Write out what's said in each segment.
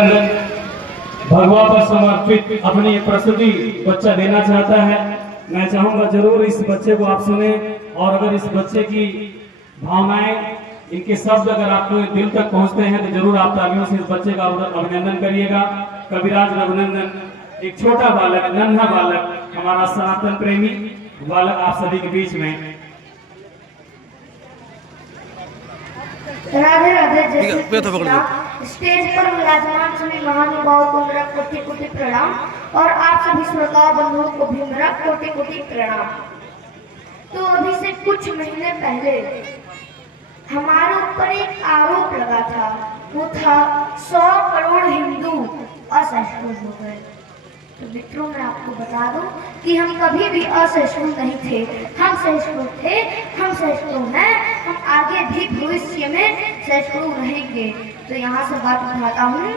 भगवा पर समर्पित अपनी प्रस्तुति बच्चा देना चाहता है। मैं चाहूंगा जरूर इस बच्चे को आप सुने और अगर इस बच्चे की भावनाएं, इनके शब्द अगर आपको दिल तक पहुंचते हैं तो जरूर आप तालियों से इस बच्चे का अभिनंदन करिएगा। कविराज रघुनंदन, एक छोटा बालक, नन्हा बालक, हमारा सनातन प्रेमी बालक आप सभी के बीच में। राधे राधे। जय स्टेज पर विराजमान सभी महानुभावों को मेरा कोटि कोटि प्रणाम और आप सभी श्रोता बंधुओं को भी मेरा कोटि कोटि प्रणाम। तो अभी से कुछ महीने पहले हमारे ऊपर एक आरोप लगा था, वो था 100 करोड़ हिंदू असहिष्णु हो गए। तो मित्रों मैं आपको बता दूं कि हम कभी भी असहिष्णु नहीं थे, हम सहिष्णु थे, हम सहिष्णु हैं, हम आगे भी भविष्य में सहिष्णु रहेंगे। तो यहाँ से बात उठाता हूँ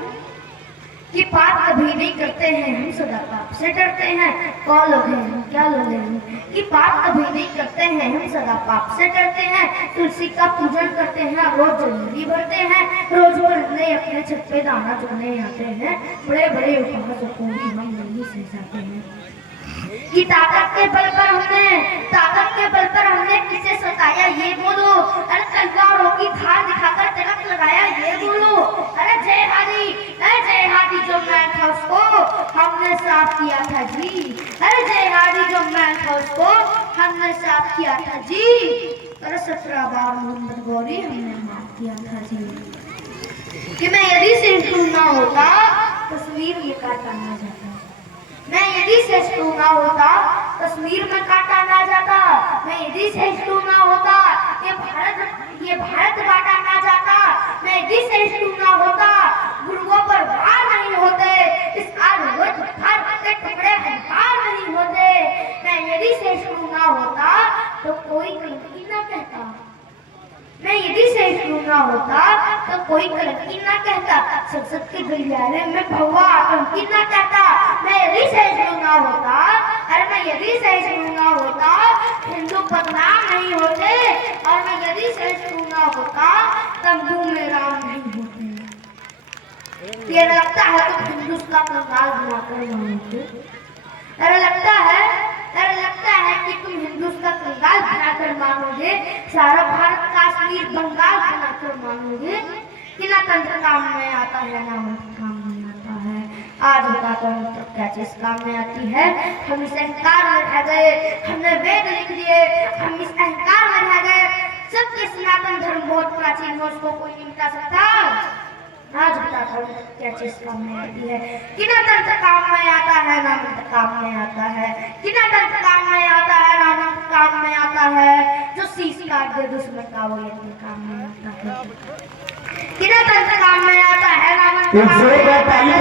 कि पाप कभी नहीं करते हैं, हम सदा पाप से डरते हैं। कौन लोग हैं हम, क्या लोग हैं कि पाप कभी नहीं करते हैं, हम सदा पाप से डरते हैं। तुलसी का पूजन करते हैं, रोज जल्दी भरते हैं, रोज भरने अपने छत पे दाना चुगने आते हैं, बड़े बड़े उपहासों को भी हम नहीं सह जाते हैं कि ताकत के बल पर हमने किसे सताया ये बोलो। अरे तलवारों की धार दिखाकर तिलक लगाया ये बोलो। अरे जय हादी जो मैं था उसको हमने साफ किया था जी। अरे जय हादी जो मैं था उसको हमने साफ किया था जी। अरे 17 बार मोहम्मद गौरी हमने माफ किया था जी। कि मैं यदि सहिष्णु ना होता तस्वीर में काटा ना जाता, मैं यदि सहिष्णु ना होता कश्मीर में काटा ना जाता, मैं यदि सहिष्णु ना होता ये भारत बांटा ना जाता, मैं यदि सहिष्णु ना होता गुरुओं पर वार नहीं होते, इस आधुनिक भारत के टुकड़े हंकार नहीं होते, मैं यदि सहिष्णु ना होता तो कोई कलंकी ना कहता, मैं यदि सहिष्णु ना होता तो कोई कलंकी ना कहता, संसद के गलियारे में भगवा आतंकी ना कहता, मैं यदि सहिष्णु ना होता, अरे मैं यदि सहिष्णु ना होता हिंदू बदनाम नहीं होते, और मैं यदि सहिष्णु ना होता तंबू में राम नहीं होते। ये लगता है तो हिंदुस्तान का काल बनाकर मानोगे, अरे लगता है कि तुम हिंदुस्तान बंगाल बनाकर मानोगे, सारा भारत कश्मीर बंगाल बनाकर मानोगे कि ना तंत्र काम में आता है ना मंत्र काम में आता है। आज होता तो मंत्र क्या चीज काम में आती है। हम इस अहंकार में रह गए, हमने वेद लिख दिए, हम इस अहंकार में रह गए। सत्य सनातन धर्म बहुत प्राचीन है, उसको कोई नहीं मिटा सकता। आज बताता हूँ क्या चीज काम में आती है कि ना तंत्र काम में आता है ना मंत्र काम में आता है, कि ना तंत्र काम में आता है ना मंत्र काम में आता है। जो शीश काट दे दुश्मन का वो यज्ञ काम में आता है, कि ना तंत्र काम में आता है ना मंत्र काम में आता है।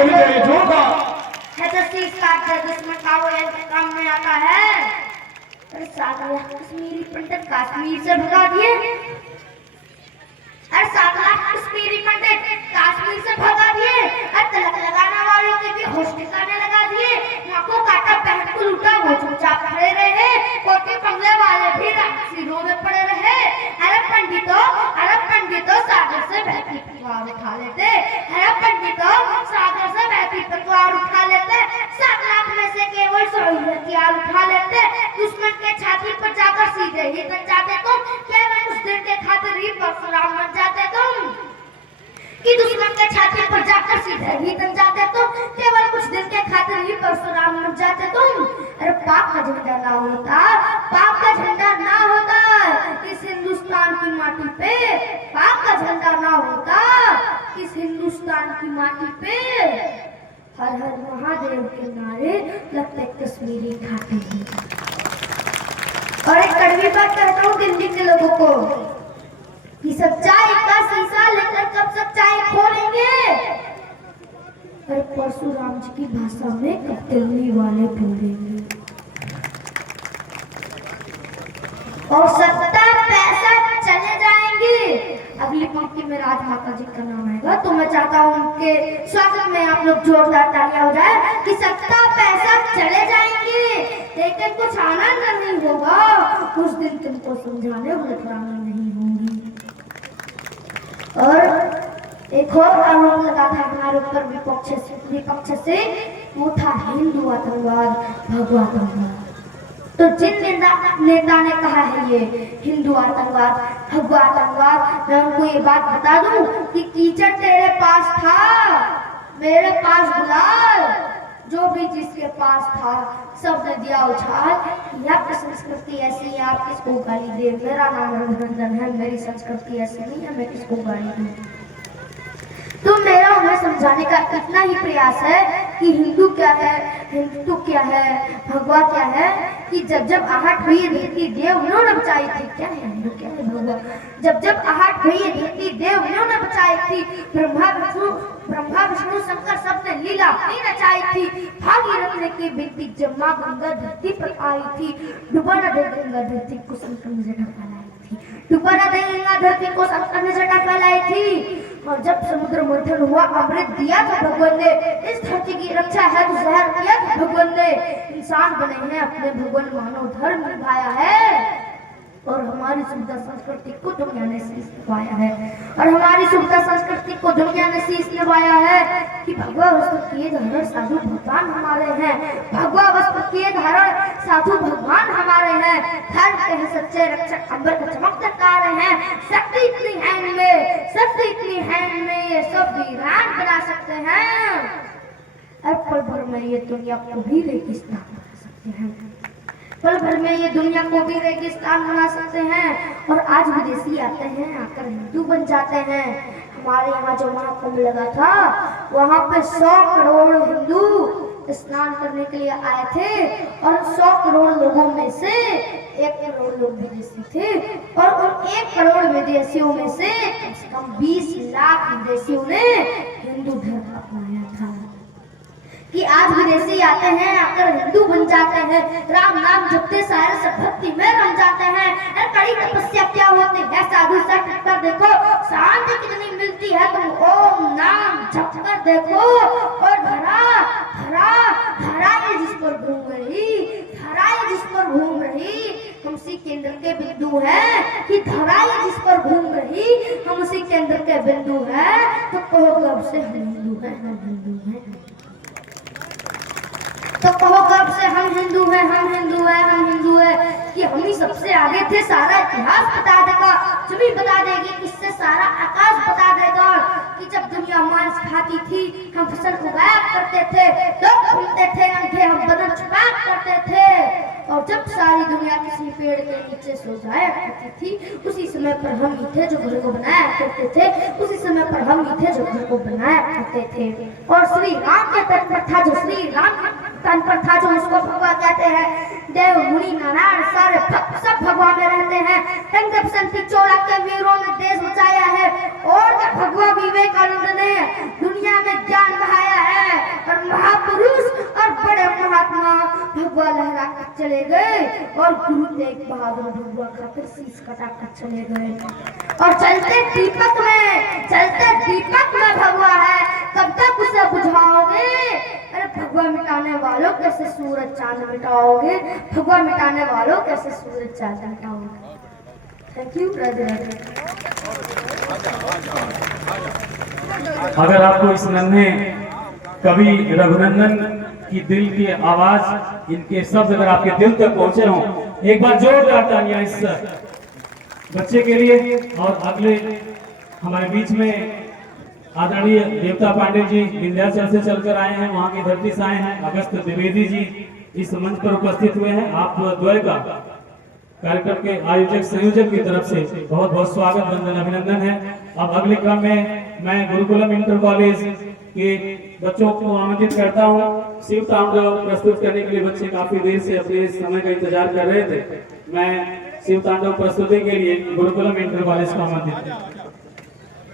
जो शीश काट दे दुश्मन का वो यज्ञ काम में आता है। अरे 7 लाख कश्मीरी पंडित कश्मीर से भगा दिए, अरे 7 लाख कश्मीरी पंडित कश्मीर से भगा दिए, अरे तिलक लगाने वालों के भी होश ठिकाने लगा दिए, नाकों काटा पहन को लूटा वो चुपचाप खड़े रहे, कोटे बंगले वाले भी सिरों में पड़े रहे। अरे पंडितों सागर से बहती पतवार उठा लेते, अरे पंडितों सागर से बहती पतवार उठा लेते, 7 लाख में से केवल 100 हथियार उठा लेते, दुश्मन के छाती पर जाकर सीधे ही बन जाते तुम, केवल उस दिन के खातिर ही परशुराम बन जाते तुम, कि दुश्मन के छाती पर जाकर सीधे ही बन जाते तुम, केवल कुछ दिन के खातिर ही परशुराम बन जाते तुम। अरे पाप का झंडा ना होता, पाप का झंडा ना होता इस हिंदुस्तान की माटी पे, पाप का झंडा ना होता इस हिंदुस्तान की माटी पे, हर हर महादेव के नारे लगते कश्मीरी घाटी में। और एक कड़वी बात कहता हूँ दिल्ली के लोगों को कि सच्चाई का शीशा लेकर कब सच्चाई खोलेंगे, अरे परशुराम जी की भाषा में कब दिल्ली वाले बोलेंगे। और सत्ता पैसा चले जाएंगे। अगली पंक्ति में राजमाता जी का नाम आएगा, तो मैं चाहता हूँ उनके स्वागत में आप लोग जोरदार तालियां हो जाए कि सत्ता पैसा चले जाएंगे लेकिन कुछ आनंद नहीं होगा, कुछ दिन तुमको समझाने वाले प्राणी नहीं होंगे। और एक और आरोप लगा था हमारे ऊपर विपक्ष से, वो था हिंदू आतंकवाद, भगवा आतंकवाद। तो जिन नेता ने कहा है ये हिंदू आतंकवाद, भगवा आतंकवाद, मैं उनको ये बात बता दूं कि कीचड़ तेरे पास था, मेरे पास गुलाल, जो भी जिसके पास था सब ने दिया उछाल। आपकी संस्कृति ऐसी है, आप किसको गाली दे, मेरा नाम रघुनंदन है, मेरी संस्कृति ऐसी नहीं है, मैं किसको गाली दूं। तो मेरा उन्हें समझाने का इतना ही प्रयास है कि हिंदू क्या है, हिंदू क्या है, भगवा क्या है, कि जब जब आहट हुई धरती देव उन्होंने बचाई थी। क्या है हिंदू, क्या है भगवा? जब जब आहट हुई धरती देव उन्होंने बचाई थी। ब्रह्मा विष्णु शंकर सबने लीला अपनी रचाई थी। भागीरथ ने की बिनती जब मां गंगा धरती पर आई थी। डुबा न दे गंगा धरती को शंकर ने जटा फैलाई थी, डुबा न दे गंगा धरती को शंकर ने जटा फैलाई थी। और जब समुद्र मंथन हुआ अमृत दिया था भगवान ने, इस धरती की रक्षा है तो जहर किया था भगवान ने। इंसान बने हैं अपने भगवान, मानव धर्म निभाया है और हमारी सुविधा संस्कृति को दुनिया ने शीश नवाया है, और हमारी सुविधा संस्कृति को दुनिया ने शीश नवाया है कि भगवा वस्त्र किए धारण साधु भगवान हमारे हैं, भगवा वस्त्र किए धारण साधु भगवान हमारे हैं। धर्म के हैं सच्चे रक्षक, अंबर का चमकते तारे हैं। शक्ति इतनी है इनमें, शक्ति इतनी है इनमें, ये सब वीरान बना सकते हैं। और पल भर में ये दुनिया को भी रेगिस्तान बना सकते हैं, पल भर में ये दुनिया को भी रेगिस्तान बना सकते हैं। और आज विदेशी आते हैं, आकर हिंदू बन जाते हैं। हमारे यहाँ जो महाकुंभ लगा था, वहाँ पे 100 करोड़ हिंदू स्नान करने के लिए आए थे, और 100 करोड़ लोगों में से 1 करोड़ लोग विदेशी थे, और उन 1 करोड़ विदेशियों में से कम से कम 20 लाख विदेशियों ने हिंदू धर्म अपनाया था। कि आज विदेशी आते हैं, आकर हिंदू बन जाते हैं, राम नाम जपते सारे सब भक्ति में रम जाते हैं। कड़ी तपस्या क्या होती है, साधु सट कर देखो, शांति कितनी मिलती है, तुम ओम नाम जप कर देखो। और धरा धरा धरा ये जिस पर घूम रही, धरा ये जिस पर घूम रही, हम उसी केंद्र के बिंदु हैं। कि धरा ये जिस पर घूम रही, हम उसी केंद्र के बिंदु हैं। तो कहो कब से हम हिंदू हैं, हम हिंदू हैं। तो कहो कब से हम हिंदू हैं, हम हिंदू हैं, हम हिंदू हैं। कि हम ही सबसे आगे थे, सारा इतिहास बता देगा, जमीन बता देगी, किससे सारा आकाश बता देगा। कि जब दुनिया मांस खाती थी, हम फसल उगाया करते थे, लोग घूमते थे अंधे, हम बदन छुपा करते थे। और जब सारी दुनिया किसी पेड़ के नीचे सो जाया करती थी, उसी समय पर हम ही थे जो घर को बनाया करते थे, उसी समय पर हम ही थे जो घर को बनाया करते थे। और श्री राम के तन पर था जो, श्री राम तन पर था जो, उसको भगवा कहते हैं। देव मुनि नारायण सारे सब भगवा में रहते हैं। रंग बसंती चोला के वीरों ने देश बचाया है, और भगवा विवेकानंद ने दुनिया में ज्ञान बहाया है। और महापुरुष और बड़े महात्मा भगवा लहरा कर चले गए, और गुरु तेग बहादुर भगवा खाकर शीश कटाकर चले गए। और चलते दीपक में भगवा है, कब तक उसे बुझाओगे? अरे भगवा मिटाने वालों कैसे सूरज चांद मिटाओगे, भगवा मिटाने वालों कैसे सूरज चांद मिटाओगे। Thank you. राधे राधे। अगर आपको इस नन्हे कवि रघुनंदन की दिल की आवाज, इनके शब्द अगर आपके दिल तक पहुंचे हों, एक बार जोरदार तालियां इस बच्चे के लिए। और अगले हमारे बीच में आदरणीय देवता पांडे जी विंध्याचल से चलकर आए हैं, वहां की धरती से आए हैं। अगस्त द्विवेदी जी इस मंच पर उपस्थित हुए हैं। आप द्वय का कार्यक्रम के आयोजक संयोजक की तरफ से बहुत बहुत स्वागत, वंदन, अभिनंदन है। अब अगले क्रम में मैं गुरुकुलम इंटर कॉलेज के बच्चों को आमंत्रित करता हूँ। शिव तांडव प्रस्तुत करने के लिए बच्चे काफी देर से अपने समय का इंतजार कर रहे थे। मैं शिव तांडव प्रस्तुति के लिए गुरुकुलम इंटर कॉलेज को आमंत्रित करता हूं।